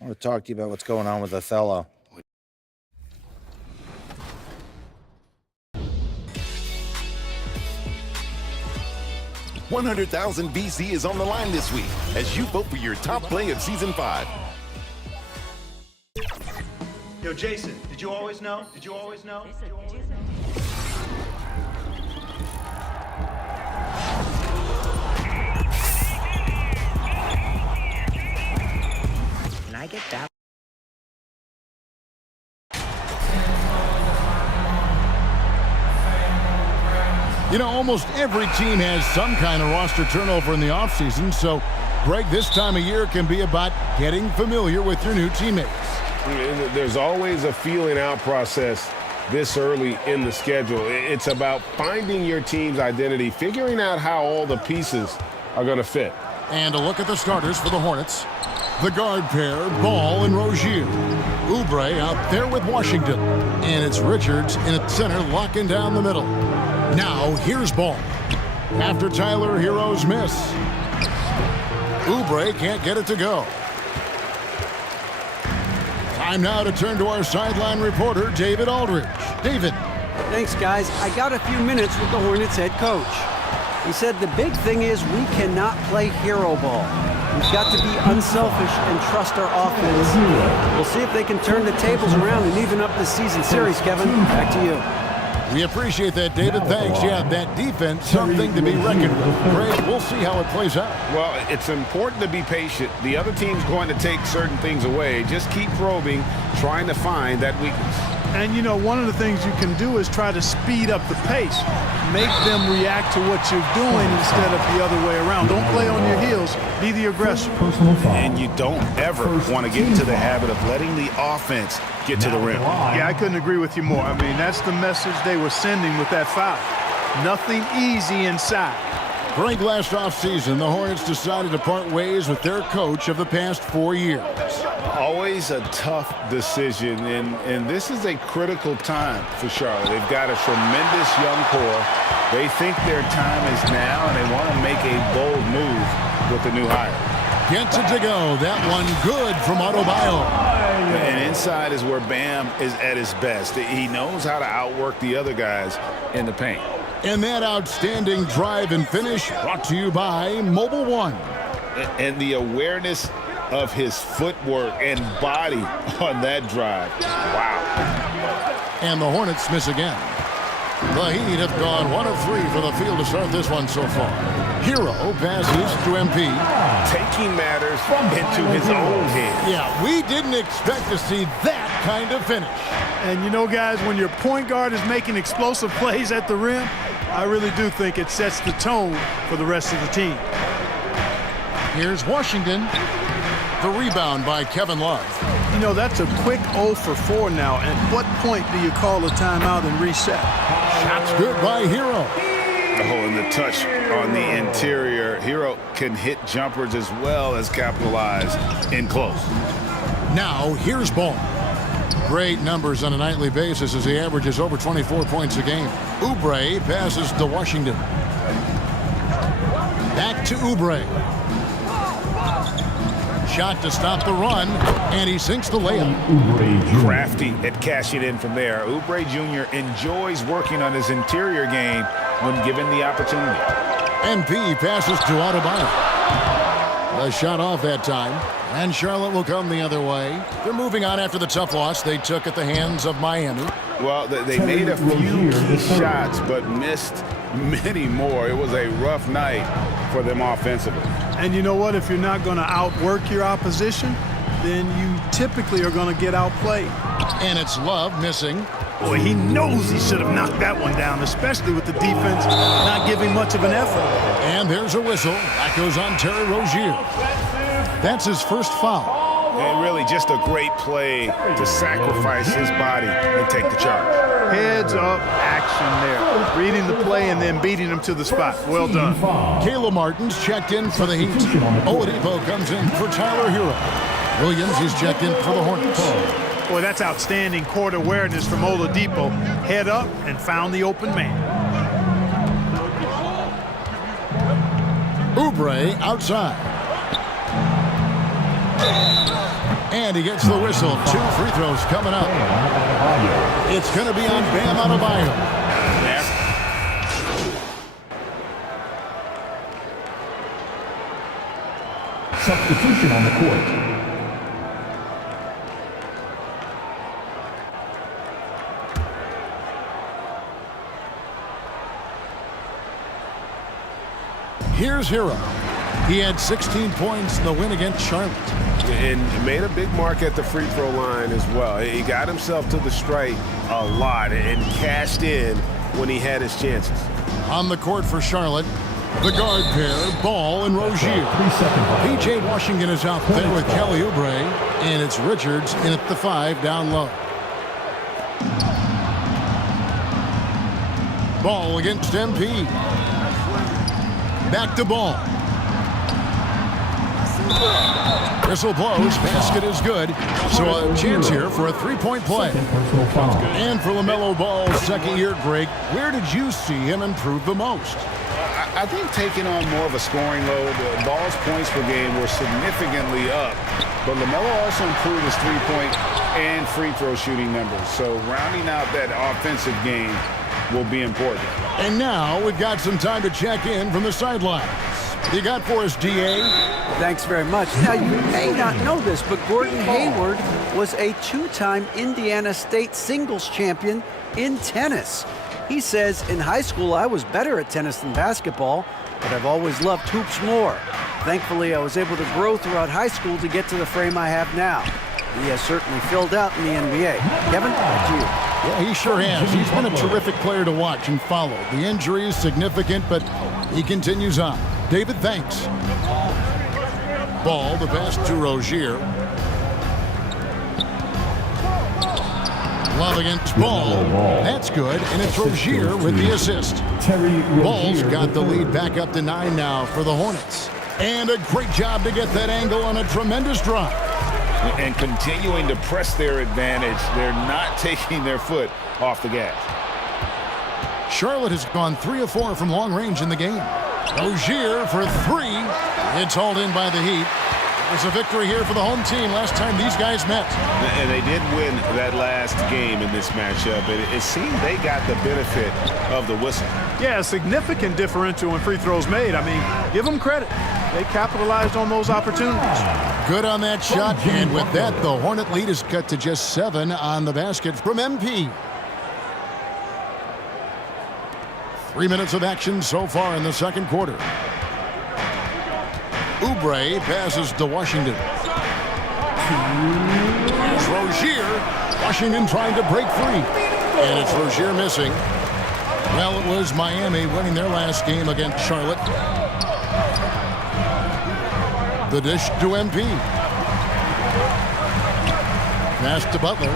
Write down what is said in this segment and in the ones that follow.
I want to talk to you about what's going on with Othello. $100,000 VC is on the line this week as you vote for your top play of Season 5. Yo, Jason, did you always know? Did you always know? Can I get that? You know, almost every team has some kind of roster turnover in the offseason, so, Greg, this time of year can be about getting familiar with your new teammates. There's always a feeling out process this early in the schedule. It's about finding your team's identity, figuring out how all the pieces are going to fit. And a look at the starters for the Hornets. The guard pair, Ball and Rozier. Oubre out there with Washington. And it's Richards in at center, locking down the middle. Now, here's Ball. After Tyler Hero's miss. Oubre can't get it to go. Time now to turn to our sideline reporter, David Aldridge. David. Thanks, guys. I got a few minutes with the Hornets head coach. He said the big thing is we cannot play hero ball. We've got to be unselfish and trust our offense. We'll see if they can turn the tables around and even up this season series, Kevin. Back to you. We appreciate that, David. Thanks. Yeah, that defense, something to be reckoned with. Greg, we'll see how it plays out. Well, it's important to be patient. The other team's going to take certain things away. Just keep probing, trying to find that weakness. And, you know, one of the things you can do is try to speed up the pace. Make them react to what you're doing instead of the other way around. Don't play on your heels. Be the aggressor. And you don't ever want to get into the habit of letting the offense get to the rim. Yeah, I couldn't agree with you more. I mean, that's the message they were sending with that foul. Nothing easy inside. Greg, last offseason, the Hornets decided to part ways with their coach of the past 4 years. Always a tough decision, and this is a critical time for Charlotte. They've got a tremendous young core. They think their time is now, and they want to make a bold move with the new hire. Gets it to go. That one good from Adebayo. And inside is where Bam is at his best. He knows how to outwork the other guys in the paint. And that outstanding drive and finish brought to you by Mobile One. And the awareness of his footwork and body on that drive. Wow. And the Hornets miss again. The Heat have gone 1 of 3 for the field to start this one so far. Hero passes to MP. Taking matters into his own hands. Yeah, we didn't expect to see that kind of finish. And you know, guys, when your point guard is making explosive plays at the rim, I really do think it sets the tone for the rest of the team. Here's Washington. The rebound by Kevin Love. You know, that's a quick 0 for 4 now. At what point do you call a timeout and reset? Shots good by Hero. Oh, and the touch on the interior. Hero can hit jumpers as well as capitalize in close. Now, here's Ball. Great numbers on a nightly basis as he averages over 24 points a game. Oubre passes to Washington. Back to Oubre. Shot to stop the run, and he sinks the layup. Crafty at cashing in from there. Oubre Jr. enjoys working on his interior game when given the opportunity. MP passes to Adebayo. The shot off that time, and Charlotte will come the other way. They're moving on after the tough loss they took at the hands of Miami. Well, they made a few key shots, but missed many more. It was a rough night for them offensively. And you know what? If you're not going to outwork your opposition, then you typically are going to get outplayed. And it's Love missing. Boy, he knows he should have knocked that one down, especially with the defense not giving much of an effort. And there's a whistle. That goes on Terry Rozier. That's his first foul. And really just a great play to sacrifice his body and take the charge. Heads up action there. Reading the play and then beating him to the spot. Well done. Kayla Martin's checked in for the Heat. Oladipo comes in for Tyler Hero. Williams is checked in for the Hornets. Boy, that's outstanding court awareness from Oladipo. Head up and found the open man. Oubre outside. And he gets the whistle. 2 free throws coming up. It's going to be on Bam Adebayo. Substitution on the court. Here's Hero. He had 16 points in the win against Charlotte. And made a big mark at the free throw line as well. He got himself to the stripe a lot and cashed in when he had his chances. On the court for Charlotte, the guard pair, Ball and Rozier. P.J. Washington is out there with Kelly Oubre, and it's Richards in at the 5 down low. Ball against MP. Back to Ball. Whistle blows. Basket is good. So a chance here for a three-point play. And for LaMelo Ball's second year, Greg, where did you see him improve the most? I think taking on more of a scoring load. Ball's points per game were significantly up, but LaMelo also improved his three-point and free throw shooting numbers. So rounding out that offensive game will be important. And now we've got some time to check in from the sidelines. You got for us, D.A.? Thanks very much. Now, you may not know this, but Gordon Hayward was a 2-time Indiana State singles champion in tennis. He says, in high school, I was better at tennis than basketball, but I've always loved hoops more. Thankfully, I was able to grow throughout high school to get to the frame I have now. He has certainly filled out in the NBA. Kevin, back to you. Yeah, he sure has. He's been a terrific player to watch and follow. The injury is significant, but he continues on. David, thanks. Ball, the pass to Rozier. Love against Ball. That's good, and it's Rozier with the assist. Ball's got the lead back up to 9 now for the Hornets. And a great job to get that angle on a tremendous drive. And continuing to press their advantage. They're not taking their foot off the gas. Charlotte has gone 3 of 4 from long range in the game. Rozier for 3. It's hauled in by the Heat. It was a victory here for the home team last time these guys met. And they did win that last game in this matchup. It seemed they got the benefit of the whistle. Yeah, a significant differential in free throws made. I mean, give them credit. They capitalized on those opportunities. Good on that shot, and with that, the Hornet lead is cut to just 7 on the basket from MP. 3 minutes of action so far in the second quarter. Oubre passes to Washington. Here's Rozier. Washington trying to break free. And it's Rozier missing. Well, it was Miami winning their last game against Charlotte. The dish to MP. Pass to Butler.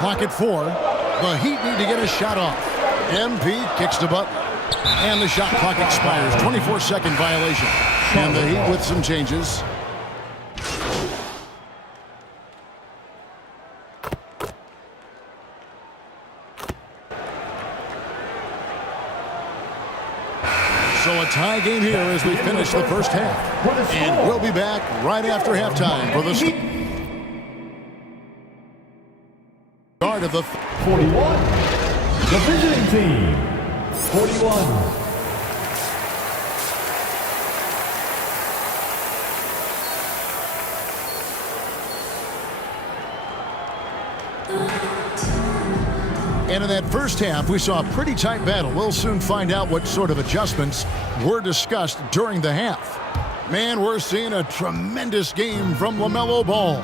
Clock at 4. The Heat need to get a shot off. MP kicks to Butler. And the shot clock expires. 24-second violation. And the Heat with some changes. So a tie game here as we finish the first half. And we'll be back right after halftime for the start of the 41. The visiting team. 41. And in that first half, we saw a pretty tight battle. We'll soon find out what sort of adjustments were discussed during the half. Man, we're seeing a tremendous game from LaMelo Ball.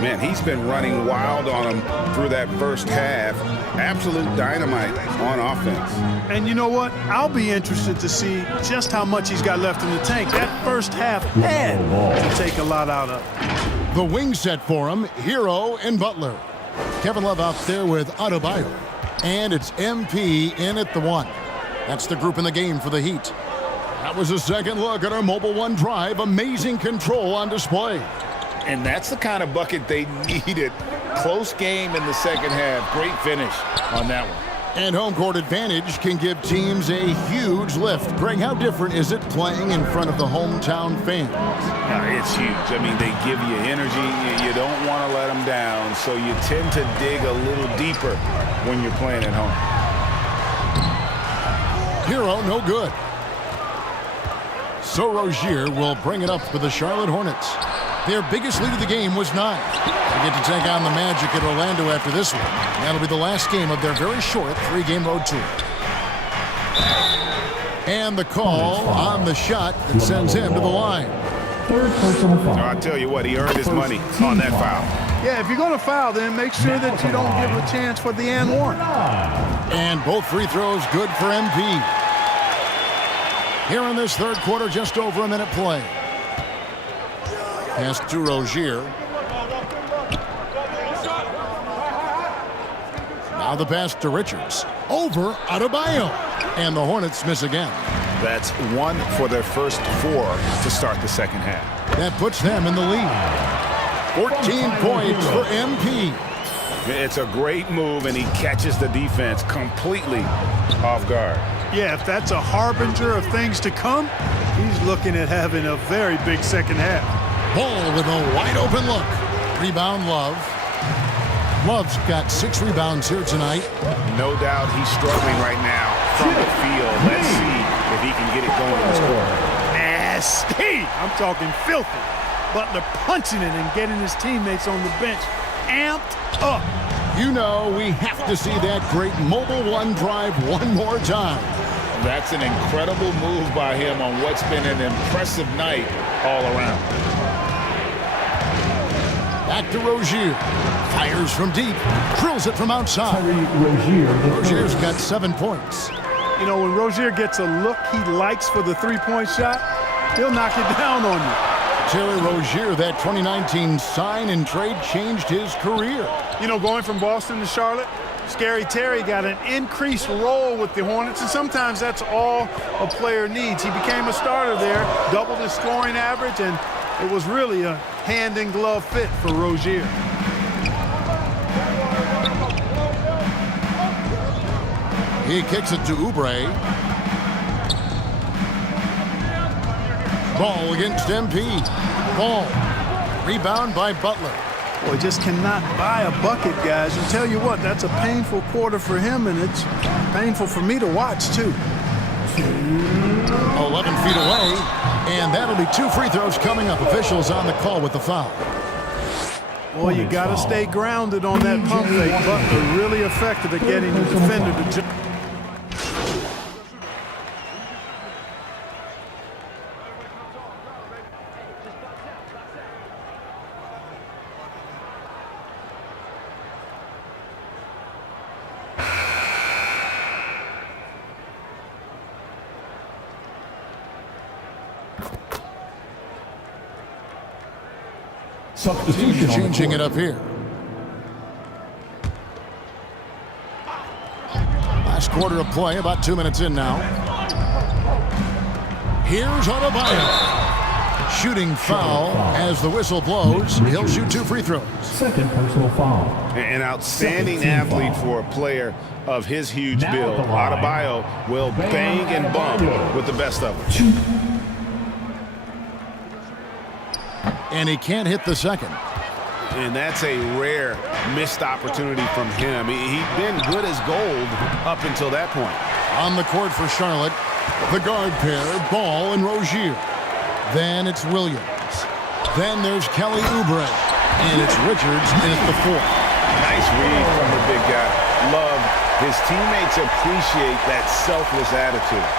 Man, he's been running wild on him through that first half. Absolute dynamite on offense. And you know what? I'll be interested to see just how much he's got left in the tank. That first half had to take a lot out of. The wing set for him, Hero and Butler. Kevin Love out there with Adebayo. And it's MP in at the 1. That's the group in the game for the Heat. That was a second look at our Mobile One drive. Amazing control on display. And that's the kind of bucket they needed. Close game in the second half. Great finish on that one. And home court advantage can give teams a huge lift. Greg, how different is it playing in front of the hometown fans? It's huge. I mean, they give you energy. You don't want to let them down, so you tend to dig a little deeper when you're playing at home. Hero, no good. So Rozier will bring it up for the Charlotte Hornets. Their biggest lead of the game was 9. They get to take on the Magic at Orlando after this one. That'll be the last game of their very short 3-game road tour. And the call on the shot that sends him to the line. Third personal foul. I'll tell you what, he earned his money on that foul. Yeah, if you're going to foul, then make sure that you don't give a chance for the and one. And both free throws good for MP. Here in this third quarter, just over a minute play. Pass to Rozier. Now the pass to Richards. Over Adebayo. And the Hornets miss again. That's 1 for their first 4 to start the second half. That puts them in the lead. 14 points for MP. It's a great move, and he catches the defense completely off guard. Yeah, if that's a harbinger of things to come, he's looking at having a very big second half. Ball with a wide open look. Rebound, Love. Love's got 6 rebounds here tonight. No doubt he's struggling right now from the field. Let's see if he can get it going in the score. Nasty! I'm talking filthy. Butler punching it and getting his teammates on the bench amped up. You know we have to see that great mobile one drive one more time. That's an incredible move by him on what's been an impressive night all around. Back to Rozier. Fires from deep. Drills it from outside. Rozier. Rozier's got 7 points. You know, when Rozier gets a look he likes for the three-point shot, he'll knock it down on you. Terry Rozier, that 2019 sign and trade changed his career. You know, going from Boston to Charlotte, Scary Terry got an increased role with the Hornets, and sometimes that's all a player needs. He became a starter there, doubled his scoring average, and it was really a hand-in-glove fit for Rozier. He kicks it to Oubre. Ball against MP. Ball. Rebound by Butler. Boy, just cannot buy a bucket, guys. And tell you what, that's a painful quarter for him, and it's painful for me to watch, too. 11 feet away, and that'll be 2 free throws coming up. Officials on the call with the foul. Boy, you got to stay grounded on that pump fake. Butler really effective at getting the defender to jump. Substitution Changing it up here. Last quarter of play, about 2 minutes in now. Here's Adebayo. Shooting foul as the whistle blows. He'll shoot 2 free throws. Second personal foul. An outstanding athlete for a player of his huge build. Adebayo will bang and bump with the best of them. And he can't hit the second. And that's a rare missed opportunity from him. He'd been good as gold up until that point. On the court for Charlotte, the guard pair, Ball and Rozier. Then it's Williams. Then there's Kelly Oubre. And it's Richards in at the 4. Nice read from the big guy. Love. His teammates appreciate that selfless attitude.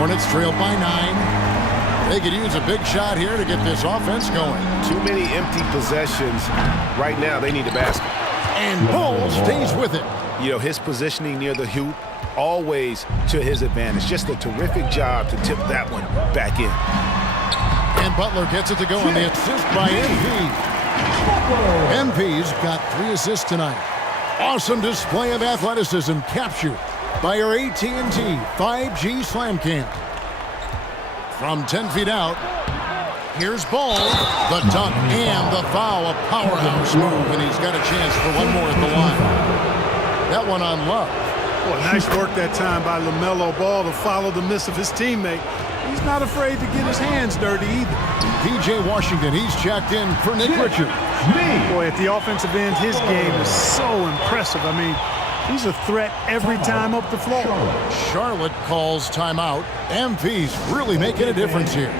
Hornets trail by 9. They could use a big shot here to get this offense going. Too many empty possessions. Right now, they need a basket. And Ball stays with it. You know, his positioning near the hoop, always to his advantage. Just a terrific job to tip that one back in. And Butler gets it to go on the assist by MP. MP's got 3 assists tonight. Awesome display of athleticism captured by our AT&T 5G Slam Cam. From 10 feet out, here's Ball, the dunk and the foul, a powerhouse move, and he's got a chance for one more at the line. That one on Love. Boy, nice work that time by LaMelo Ball to follow the miss of his teammate. He's not afraid to get his hands dirty either. P.J. Washington, he's checked in for Nick Richards. Boy, at the offensive end, his game is so impressive. I mean, he's a threat every time up the floor. Charlotte calls timeout. MP's really making a difference here.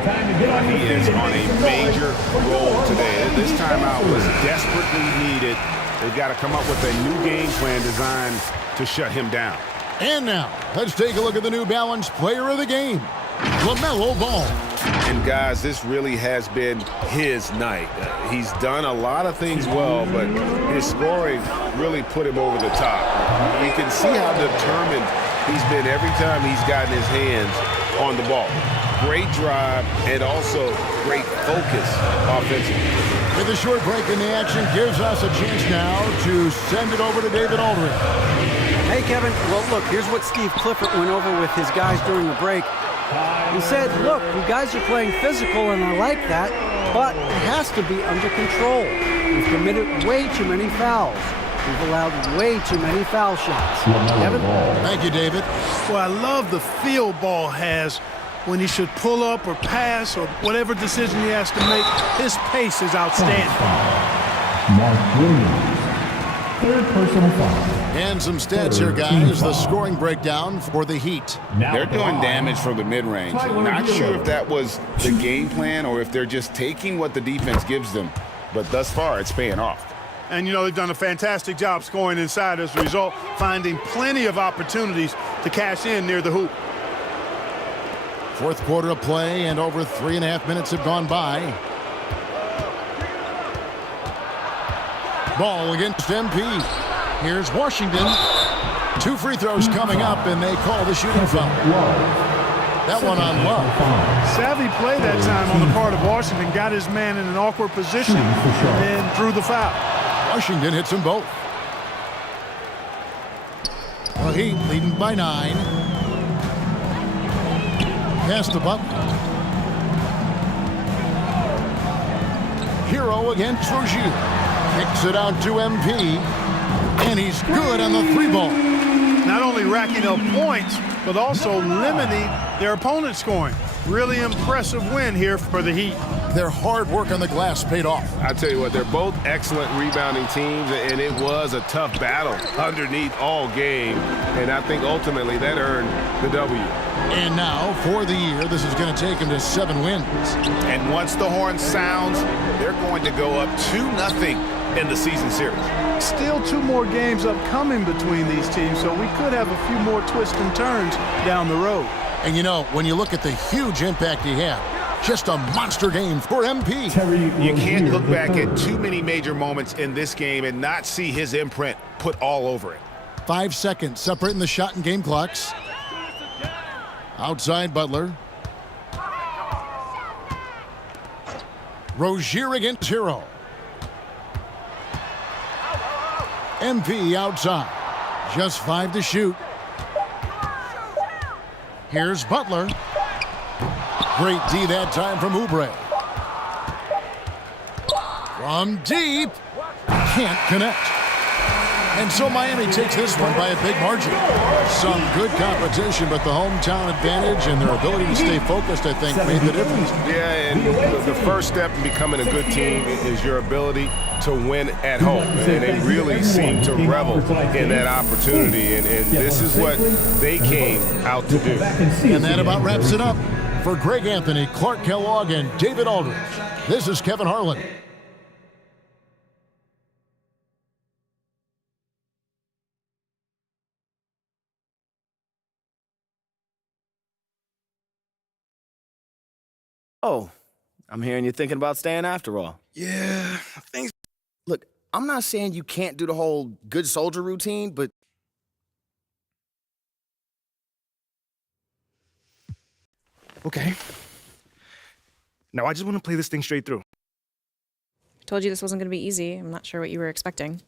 He is on a major role today. This timeout was desperately needed. They've got to come up with a new game plan designed to shut him down. And now, let's take a look at the New Balance player of the game, LaMelo Ball. And guys, this really has been his night. He's done a lot of things well, but his scoring really put him over the top. You can see how determined he's been every time he's gotten his hands on the ball. Great drive and also great focus offensively. With a short break in the action, gives us a chance now to send it over to David Aldridge. Hey, Kevin. Well, look, here's what Steve Clifford went over with his guys during the break. He said, look, you guys are playing physical, and I like that, but it has to be under control. We've committed way too many fouls. We've allowed way too many foul shots. Kevin? Thank you, David. Well, I love the feel Ball has when he should pull up or pass or whatever decision he has to make. His pace is outstanding. Mark Williams. Third personal foul. And some stats here, guys. The scoring breakdown for the Heat. They're doing damage from the mid-range. Not sure if that was the game plan or if they're just taking what the defense gives them. But thus far, it's paying off. And, you know, they've done a fantastic job scoring inside as a result, finding plenty of opportunities to cash in near the hoop. Fourth quarter of play, and over 3.5 minutes have gone by. Ball against MP. Here's Washington. 2 free throws coming up, and they call the shooting foul. That one on Love. Savvy play that time on the part of Washington. Got his man in an awkward position and drew the foul. Washington hits them both. The Heat leading by 9. Pass to Butler. Hero against Rozier. Kicks it out to MP. And he's good on the 3-ball. Not only racking up points, but also limiting their opponent's scoring. Really impressive win here for the Heat. Their hard work on the glass paid off. I tell you what, they're both excellent rebounding teams, and it was a tough battle underneath all game. And I think ultimately that earned the W. And now, for the year, this is going to take them to 7 wins. And once the horn sounds, they're going to go up 2-0 in the season series. Still 2 more games upcoming between these teams, so we could have a few more twists and turns down the road. And you know, when you look at the huge impact he had, just a monster game for MP. You can't look back at too many major moments in this game and not see his imprint put all over it. 5 seconds separating the shot and game clocks. Outside Butler. Rozier against Hero. MP outside. Just 5 to shoot. Here's Butler. Great D that time from Oubre. From deep. Can't connect. And so Miami takes this one by a big margin. Some good competition, but the hometown advantage and their ability to stay focused, I think, made the difference. Yeah, and the first step in becoming a good team is your ability to win at home. And they really seem to revel in that opportunity. And this is what they came out to do. And that about wraps it up. For Greg Anthony, Clark Kellogg, and David Aldridge, this is Kevin Harlan. Oh, I'm hearing you're thinking about staying after all. Yeah, things. Look, I'm not saying you can't do the whole good soldier routine, but Okay. Now I just want to play this thing straight through. I told you this wasn't going to be easy. I'm not sure what you were expecting.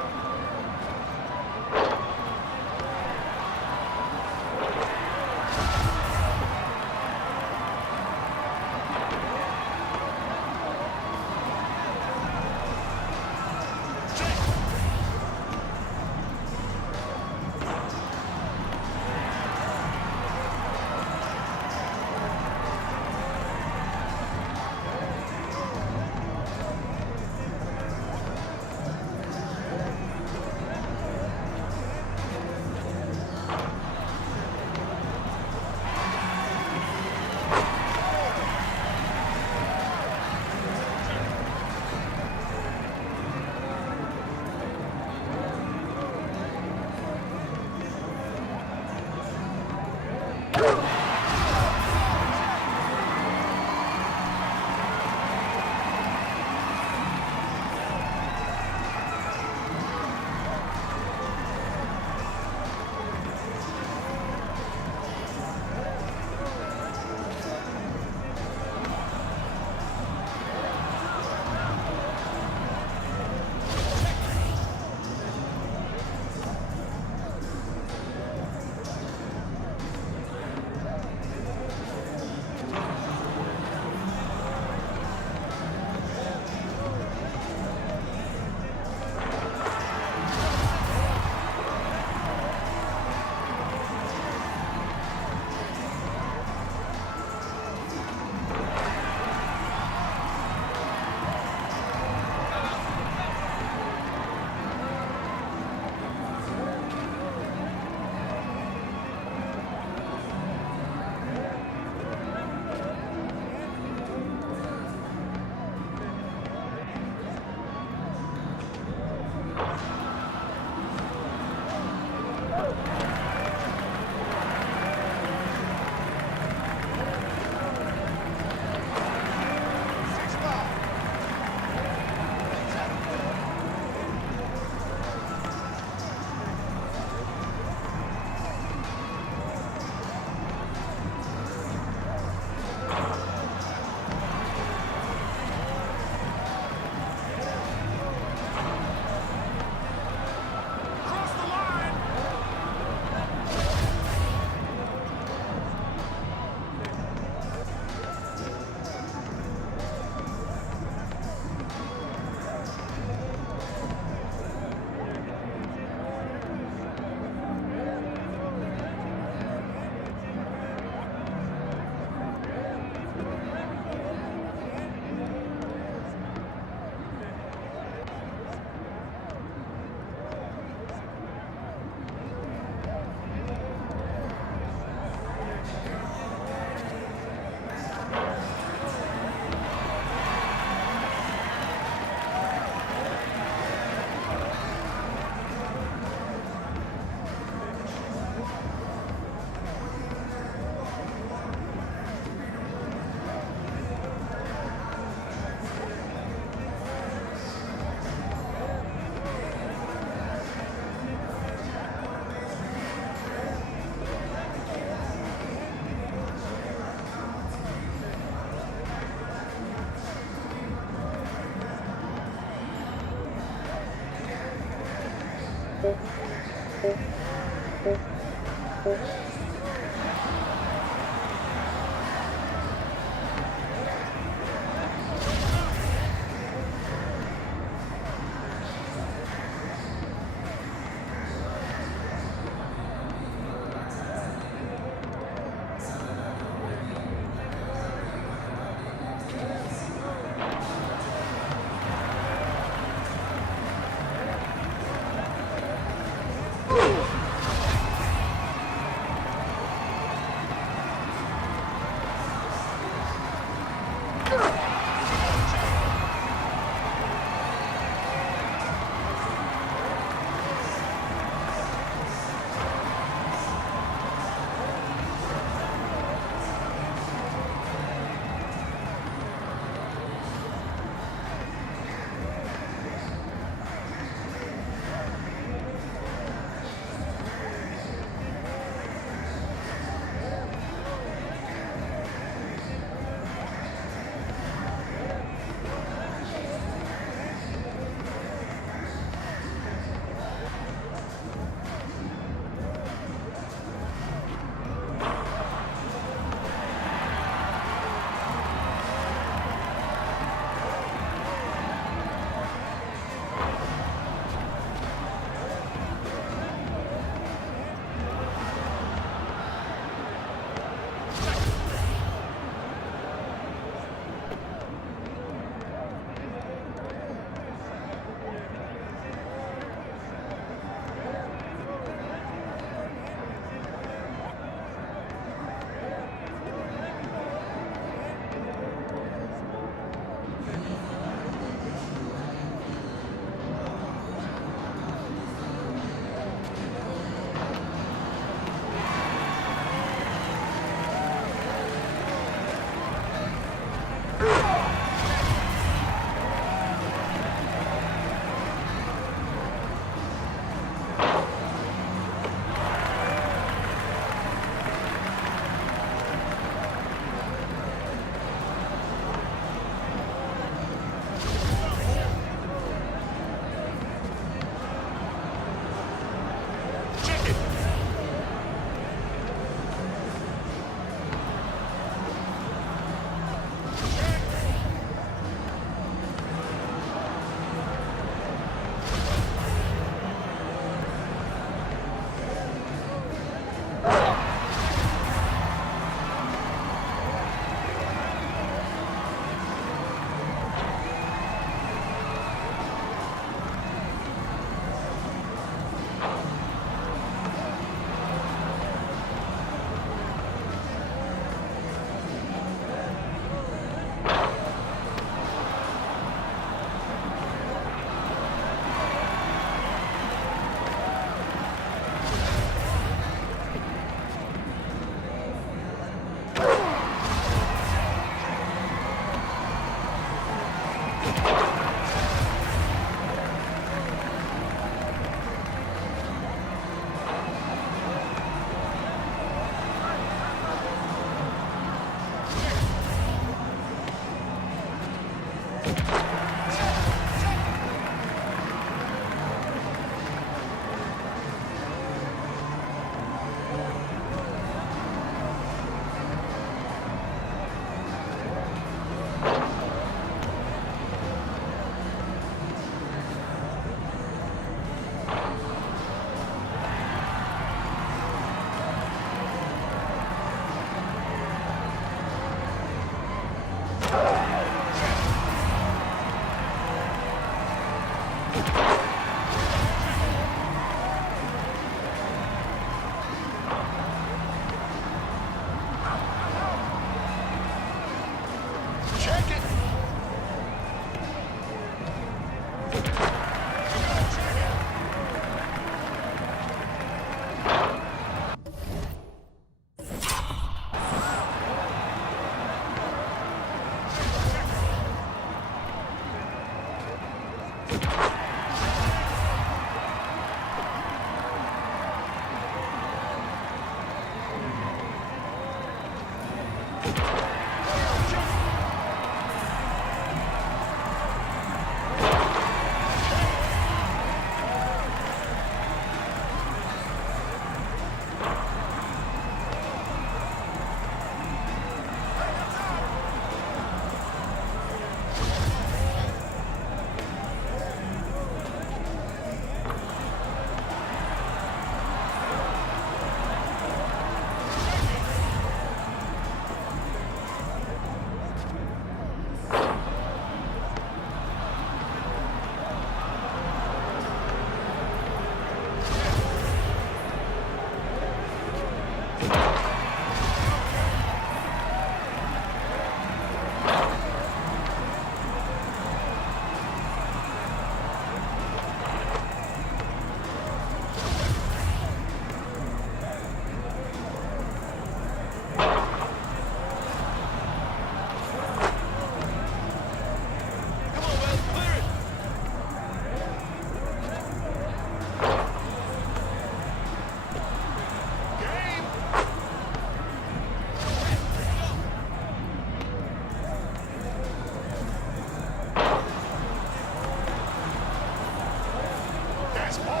has all